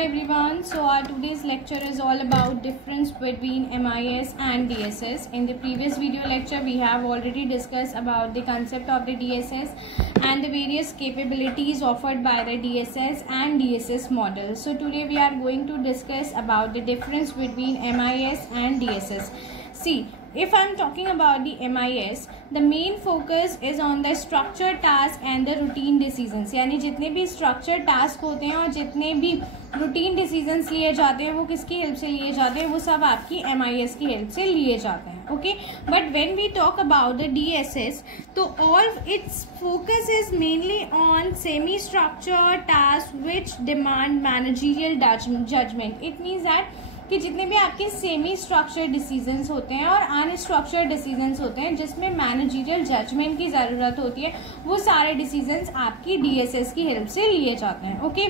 everyone. So our today's lecture is all about difference between MIS and DSS. In the previous video lecture we have already discussed about the concept of the DSS and the various capabilities offered by the DSS and DSS model. So today we are going to discuss about the difference between MIS and DSS. See, if I am talking about the MIS, the main focus is on the structured task and the routine decisions. यानी जितने भी structured task होते हैं और जितने भी routine decisions लिए जाते हैं वो किसकी हेल्प से लिए जाते हैं, वो सब आपकी MIS की हेल्प से लिए जाते हैं. Okay, but when we talk about the DSS, तो all its focus is mainly on semi-structured tasks which demand managerial judgment. It means that कि जितने भी आपके सेमी स्ट्रक्चर्ड डिसीजंस होते हैं और अनस्ट्रक्चर्ड डिसीजंस होते हैं जिसमें मैनेजरियल जजमेंट की ज़रूरत होती है, वो सारे डिसीजंस आपकी डीएसएस की हेल्प से लिए जाते हैं. Okay,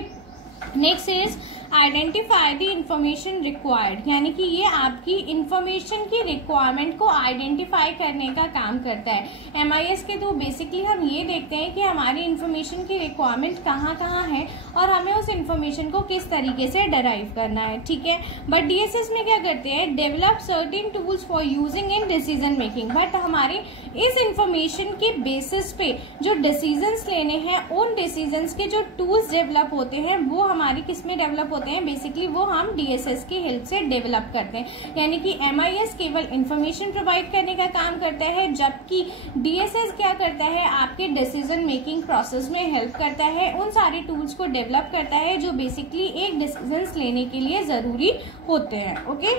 next is identify the information required, यानी कि ये आपकी इंफॉर्मेशन की रिक्वायरमेंट को आइडेंटिफाई करने का काम करता है. MIS के तो बेसिकली हम ये देखते हैं कि हमारी इंफॉर्मेशन की रिक्वायरमेंट कहाँ कहाँ है और हमें उस इंफॉर्मेशन को किस तरीके से डराइव करना है. ठीक है, बट DSS में क्या करते हैं, develop certain tools for using in decision making. But हमारे इस इंफॉर्मेशन के बेसिस पे जो डिसीजंस लेने हैं, उन डिसीजंस के जो टूल्स डेवलप होते हैं वो हमारे किस में डेवलप होते हैं, बेसिकली वो हम DSS की हेल्प से डेवलप करते हैं. यानी कि MIS केवल इंफॉर्मेशन प्रोवाइड करने का काम करता है, जबकि DSS क्या करता है, आपके डिसीजन मेकिंग प्रोसेस में हेल्प करता है, उन सारे टूल्स को डेवलप करता है जो बेसिकली एक डिसीजंस लेने के लिए जरूरी होते हैं. ओके,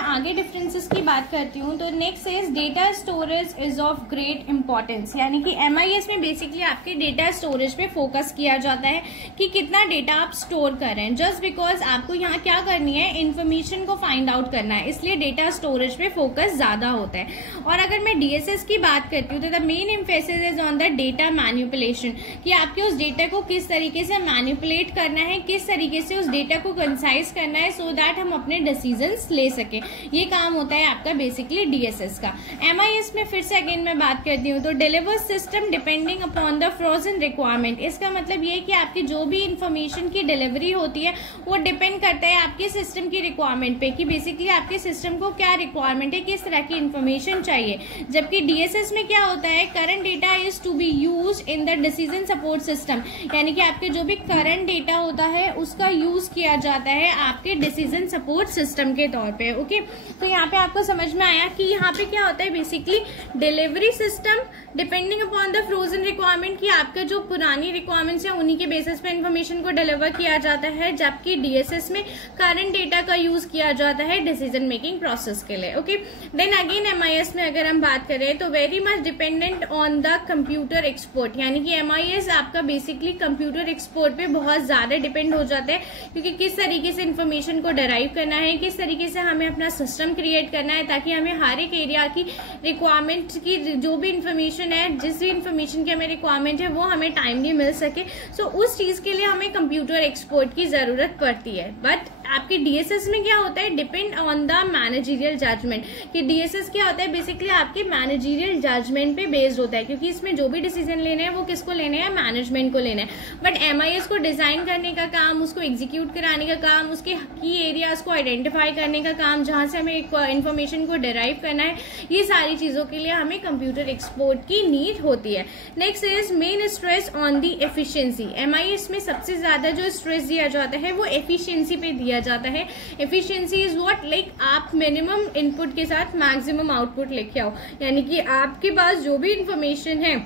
आगे डिफरेंसेस की बात करती हूँ तो next is data storage is of great importance. यानी कि MIS में बेसिकली आपके डेटा स्टोरेज पे फोकस किया जाता है कि कितना डेटा आप स्टोर कर रहे हैं, जस्ट बिकॉज आपको यहाँ क्या करनी है, इन्फॉर्मेशन को फाइंड आउट करना है, इसलिए डेटा स्टोरेज पे फोकस ज्यादा होता है. और अगर मैं DSS की बात करती हूँ तो the main emphasis is on the data manipulation, कि आपके उस डेटा को किस तरीके से मैनिपुलेट करना है, किस तरीके से उस डेटा को कंसाइज करना है सो दैट हम अपने डिसीजंस ले सके. ये काम होता है आपका बेसिकली DSS का. MIS में फिर से अगेन मैं बात करती हूँ तो deliver system depending upon the frozen requirement. इसका मतलब ये है कि आपकी जो भी इंफॉर्मेशन की डिलीवरी होती है वो डिपेंड करता है आपके सिस्टम की रिक्वायरमेंट पे, कि बेसिकली आपके सिस्टम को क्या रिक्वायरमेंट है, किस तरह की इंफॉर्मेशन चाहिए. जबकि DSS में क्या होता है, current data is to be use in the decision support system, यानी कि आपके जो भी करंट डेटा होता है उसका यूज किया जाता है आपके डिसीजन सपोर्ट सिस्टम के तौर पे. ओके, तो यहाँ पे आपको समझ में आया कि यहाँ पे क्या होता है, basically delivery system depending upon the frozen requirement, कि आपके जो पुरानी रिक्वायरमेंट्स है उन्हीं के बेसिस पे इन्फॉर्मेशन को डिलीवर किया जाता है, जबकि DSS में करंट डेटा का यूज किया जाता है डिसीजन मेकिंग प्रोसेस के लिए. ओके, देन अगेन MIS में अगर हम बात करें तो very much dependent on the computer export, यानी कि MIS आपका बेसिकली कंप्यूटर एक्सपोर्ट पे बहुत ज्यादा डिपेंड हो जाता है, क्योंकि किस तरीके से इन्फॉर्मेशन को डराइव करना है, किस तरीके से हमें अपना सिस्टम क्रिएट करना है ताकि हमें हर एक एरिया की रिक्वायरमेंट की जो भी इंफॉर्मेशन है, जिस भी इंफॉर्मेशन की हमें रिक्वायरमेंट है वो हमें टाइमली मिल सके. सो उस चीज के लिए हमें कंप्यूटर एक्सपोर्ट की जरूरत पड़ती है. बट आपके DSS में क्या होता है, depend on the managerial judgement, कि DSS क्या होता है, बेसिकली आपके मैनेजरियल जजमेंट पे बेस्ड होता है, क्योंकि इसमें जो भी डिसीजन लेने हैं वो किसको लेने हैं, मैनेजमेंट को लेना है. बट MIS को डिजाइन करने का काम, उसको एग्जीक्यूट कराने का काम, उसके की एरियाज को आइडेंटिफाई करने का काम, जहां से हमें इंफॉर्मेशन को डिराइव करना है, ये सारी चीजों के लिए हमें कंप्यूटर एक्सपोर्ट की नीड होती है. Next is main stress on the efficiency. MIS में सबसे ज्यादा जो स्ट्रेस दिया जाता है वो एफिशिएंसी पे दिया जाता है. एफिशिएंसी इज व्हाट, लाइक आप मिनिमम इनपुट के साथ मैक्सिमम आउटपुट लेके आओ, यानी कि आपके पास जो भी इंफॉर्मेशन है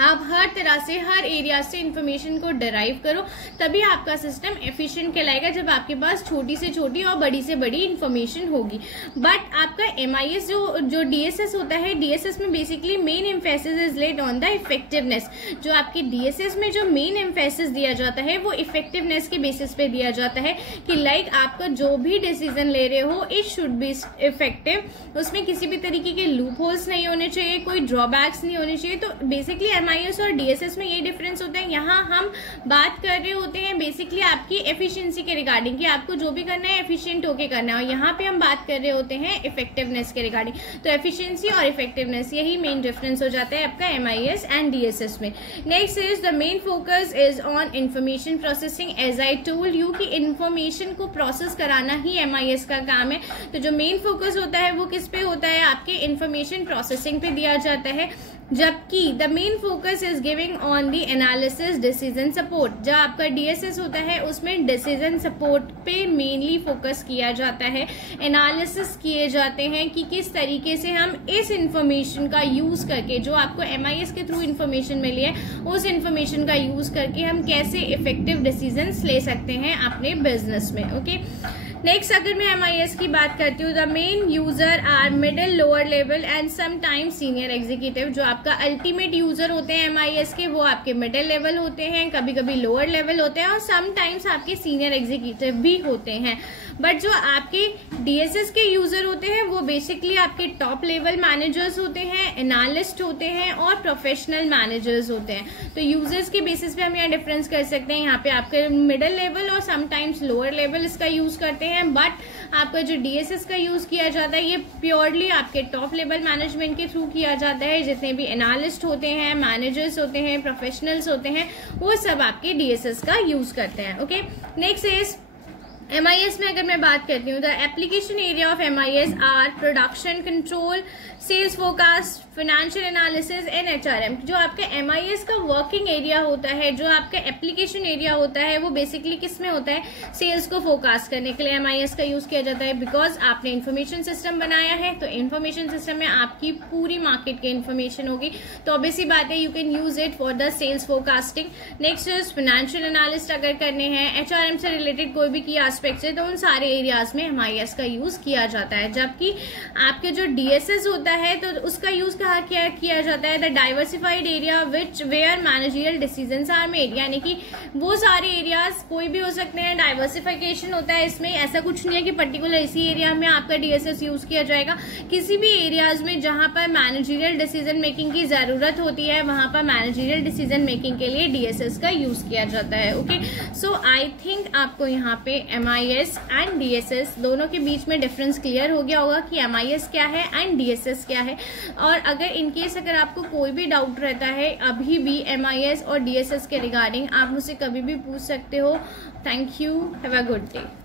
आप हर तरह से हर एरिया से इंफॉर्मेशन को डिराइव करो, तभी आपका सिस्टम एफिशिएंट कहलाएगा, जब आपके पास छोटी से छोटी और बड़ी से बड़ी इंफॉर्मेशन होगी. बट आपका MIS जो DSS होता है, DSS में basically main emphasis is laid on the effectiveness. जो आपके DSS में जो मेन एम्फेसिस दिया जाता है वो इफेक्टिवनेस के बेसिस पे दिया जाता है, कि लाइक आपका जो भी डिसीजन ले रहे हो इट शुड बी इफेक्टिव, उसमें किसी भी तरीके के लूप होल्स नहीं होने चाहिए, कोई ड्रॉबैक्स नहीं होने चाहिए. तो बेसिकली MIS और DSS में ये डिफरेंस होता है, यहाँ हम बात कर रहे होते हैं बेसिकली आपकी एफिशिएंसी के रिगार्डिंग कि आपको जो भी करना है एफिशिएंट होके करना है, और यहाँ पे हम बात कर रहे होते हैं इफेक्टिवनेस के रिगार्डिंग। तो एफिशिएंसी और इफेक्टिवनेस यही मेन डिफरेंस हो जाता है आपका MIS एंड DSS में। Next is the main focus is on information processing. As I told you कि इंफॉर्मेशन को प्रोसेस कराना ही MIS का काम है। तो जो मेन फोकस होता है वो किस पे होता है, आपके इंफॉर्मेशन प्रोसेसिंग पे दिया जाता है, जबकि the main focus is giving on the analysis decision support. जो आपका DSS होता है उसमें डिसीजन सपोर्ट पे मेनली फोकस किया जाता है, एनालिसिस किए जाते हैं कि किस तरीके से हम इस इंफॉर्मेशन का यूज करके, जो आपको MIS के थ्रू इंफॉर्मेशन मिली है उस इंफॉर्मेशन का यूज करके हम कैसे इफेक्टिव डिसीजंस ले सकते हैं अपने बिजनेस में। ओके, नेक्स्ट अगर मैं MIS की बात करती हूँ, the main user are middle, lower level and sometimes senior executive. जो आपका अल्टीमेट यूजर होते हैं MIS के वो आपके मिडिल लेवल होते हैं, कभी कभी लोअर लेवल होते हैं और समटाइम्स आपके सीनियर एग्जीक्यूटिव भी होते हैं। बट जो आपके DSS के यूजर होते हैं वो बेसिकली आपके टॉप लेवल मैनेजर्स होते हैं, एनालिस्ट होते हैं और प्रोफेशनल मैनेजर्स होते हैं। तो यूजर्स के बेसिस पे हम यहाँ डिफरेंस कर सकते हैं, यहाँ पे आपके मिडिल लेवल और समटाइम्स लोअर लेवल इसका यूज करते हैं, बट आपका जो DSS का यूज किया जाता है ये प्योरली आपके टॉप लेवल मैनेजमेंट के थ्रू किया जाता है। जितने भी एनालिस्ट होते हैं, मैनेजर्स होते हैं, प्रोफेशनल्स होते हैं, वो सब आपके DSS का यूज करते हैं। ओके, नेक्स्ट इज MIS में अगर मैं बात करती हूँ, the application area of MIS are production control, sales forecast, financial analysis and HRM। जो आपका MIS का वर्किंग एरिया होता है, जो आपका एप्लीकेशन एरिया होता है, वो बेसिकली किस में होता है, सेल्स को फोरकास्ट करने के लिए MIS का यूज किया जाता है। बिकॉज आपने इंफॉर्मेशन सिस्टम बनाया है, तो इंफॉर्मेशन सिस्टम में आपकी पूरी मार्केट की इंफॉर्मेशन होगी, तो ऑब्वियसली बात है you can use it for the sales forecasting. Next is financial analyst अगर करने हैं, HRM से रिलेटेड कोई भी की एस्पेक्ट है, तो उन सारे एरियाज में MIS का यूज किया जाता है। जबकि आपके जो DSS होता है तो उसका यूज कहाँ किया जाता है, the diversified area which where managerial decisions are made. यानी कि वो सारे एरियाज कोई भी हो सकते हैं, डाइवर्सिफिकेशन होता है इसमें। ऐसा कुछ नहीं है कि पर्टिकुलर इसी एरिया में आपका DSS यूज किया जाएगा, किसी भी एरियाज में जहां पर मैनेजरियल डिसीजन मेकिंग की जरूरत होती है वहां पर मैनेजरियल डिसीजन मेकिंग के लिए DSS का यूज किया जाता है। ओके, सो आई थिंक आपको यहाँ पे MIS एंड DSS दोनों के बीच में डिफरेंस क्लियर हो गया होगा कि MIS क्या है एंड DSS क्या है। और अगर इनकेस अगर आपको कोई भी डाउट रहता है अभी भी MIS और DSS के रिगार्डिंग, आप मुझसे कभी भी पूछ सकते हो। Thank you, have a good day.